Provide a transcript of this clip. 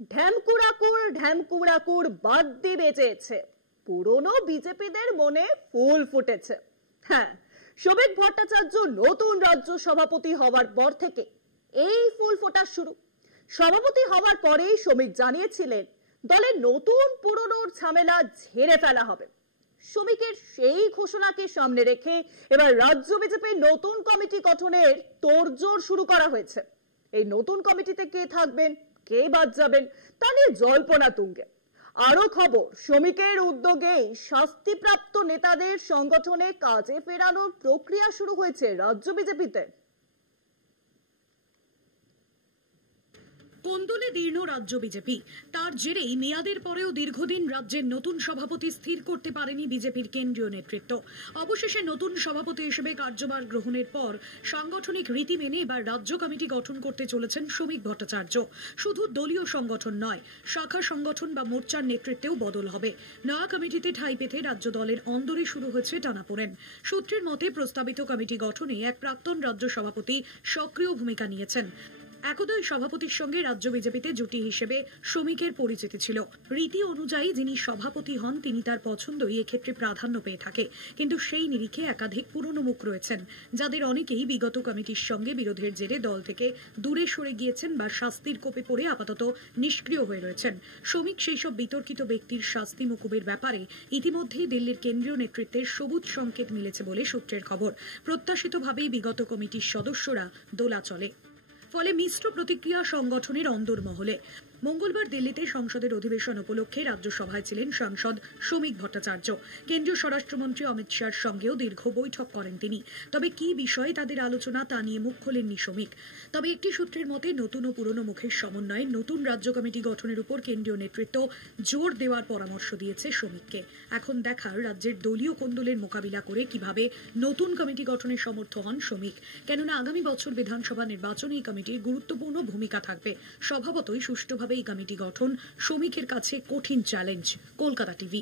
ঢ্যামকুড়াকুড় বাদ্যি বেজেছে, পুরনো বিজেপিদের মনে ফুল ফুটেছে। হ্যাঁ, শ্রমিক ভট্টাচার্য নতুন রাজ্য সভাপতি হওয়ার পর থেকে এই ফুল ফোটার শুরু। সভাপতি হওয়ার পরেই শ্রমিক জানিয়েছিলেন দলের নতুন পুরনোর ঝামেলা ঝেড়ে ফেলা হবে। শ্রমিকের সেই ঘোষণাকে সামনে রেখে এবার রাজ্য বিজেপির নতুন কমিটি গঠনের তোড়জোড় শুরু করা হয়েছে। এই নতুন কমিটিতে কে থাকবেন, কে বাদ যাবেন তা নিয়ে জল্পনা তুঙ্গে। আরো খবর, শ্রমিকের উদ্যোগেই শাস্তিপ্রাপ্ত নেতাদের সংগঠনে কাজে ফেরানোর প্রক্রিয়া শুরু হয়েছে রাজ্য বিজেপিতে। কোন্দলে দীর্ণ রাজ্য বিজেপি, তার জেরেই মেয়াদের পরেও দীর্ঘদিন রাজ্যের নতুন সভাপতি স্থির করতে পারেনি বিজেপির কেন্দ্রীয় নেতৃত্ব। অবশেষে নতুন সভাপতি হিসেবে কার্যভার গ্রহণের পর সাংগঠনিক রীতি মেনে এবার রাজ্য কমিটি গঠন করতে চলেছেন শ্রমিক ভট্টাচার্য। শুধু দলীয় সংগঠন নয়, শাখা সংগঠন বা মোর্চার নেতৃত্বেও বদল হবে। নয়া কমিটিতে ঠাঁই পেতে রাজ্য দলের অন্দরে শুরু হয়েছে টানাপোড়েন। সূত্রের মতে প্রস্তাবিত কমিটি গঠনে এক প্রাক্তন রাজ্য সভাপতি সক্রিয় ভূমিকা নিয়েছেন। একদই সভাপতির সঙ্গে রাজ্য বিজেপিতে জুটি হিসেবে শ্রমিকের পরিচিতি ছিল। রীতি অনুযায়ী যিনি সভাপতি হন তিনি তার পছন্দই এক্ষেত্রে প্রাধান্য পেয়ে থাকে। কিন্তু সেই নিরিখে একাধিক পুরনো মুখ রয়েছেন, যাদের অনেকেই বিগত কমিটির সঙ্গে বিরোধের জেরে দল থেকে দূরে সরে গিয়েছেন বা শাস্তির কোপে পড়ে আপাতত নিষ্ক্রিয় হয়ে রয়েছেন। শ্রমিক সেই সব বিতর্কিত ব্যক্তির শাস্তি মকুবের ব্যাপারে ইতিমধ্যেই দিল্লির কেন্দ্রীয় নেতৃত্বের সবুজ সংকেত মিলেছে বলে সূত্রের খবর। প্রত্যাশিতভাবেই বিগত কমিটির সদস্যরা দোলাচলে, ফলে মিশ্র প্রতিক্রিয়া সংগঠনের অন্দরমহলে। মঙ্গলবার দিল্লিতে সংসদের অধিবেশন উপলক্ষে রাজ্যসভায় ছিলেন সাংসদ শ্রমিক ভট্টাচার্য। কেন্দ্রীয় স্বরাষ্ট্রমন্ত্রী অমিত শাহর সঙ্গেও দীর্ঘ বৈঠক করেন তিনি। তবে কি বিষয়ে তাদের আলোচনা তা নিয়ে মুখ খোলেননি শ্রমিক। তবে একটি সূত্রের মতে নতুন ও পুরনো মুখের সমন্বয়ে নতুন রাজ্য কমিটি গঠনের উপর কেন্দ্রীয় নেতৃত্ব জোর দেওয়ার পরামর্শ দিয়েছে শ্রমিককে। এখন দেখার রাজ্যের দলীয় কোন্দলের মোকাবিলা করে কিভাবে নতুন কমিটি গঠনে সমর্থ হন শ্রমিক। কেননা আগামী বছর বিধানসভা নির্বাচনে এই কমিটির গুরুত্বপূর্ণ ভূমিকা থাকবে। স্বভাবতই সুষ্ঠুভাবে এই কমিটি গঠন শ্রমিকের কাছে কঠিন চ্যালেঞ্জ। কলকাতা টিভি।